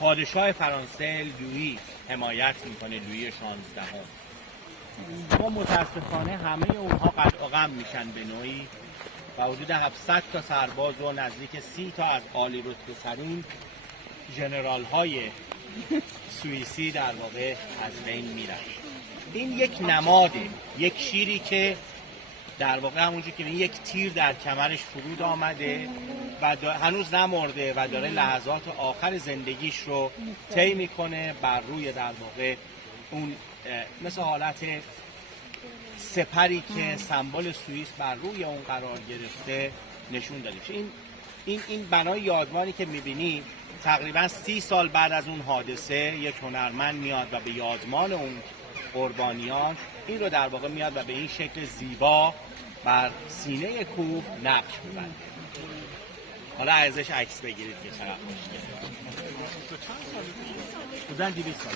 پادشاه فرانسه لویی حمایت میکنه، لویی 16. ما متاسفانه همه اونها قطع و قم میشن به نوعی و حدود 700 تا سرباز و نزدیک 30 تا از عالی رتبه ترین ژنرال های سوئیسی در واقع از بین میرن. این یک نماده، یک شیری که در واقع همونجور که یک تیر در کمرش فرود آمده و هنوز نمرده و داره لحظات آخر زندگیش رو طی میکنه بر روی در واقع اون مثل حالت سپری که سمبل سوئیس بر روی اون قرار گرفته نشون داده. این بنای یادگاری که میبینی تقریبا 30 سال بعد از اون حادثه یک هنرمند میاد و به یادمان اون قربانیان این رو در واقع میاد و به این شکل زیبا بر سینه کوه نقش میبنده. حالا ازش عکس بگیرید که چقدر خوشگله. بودن 200 سال.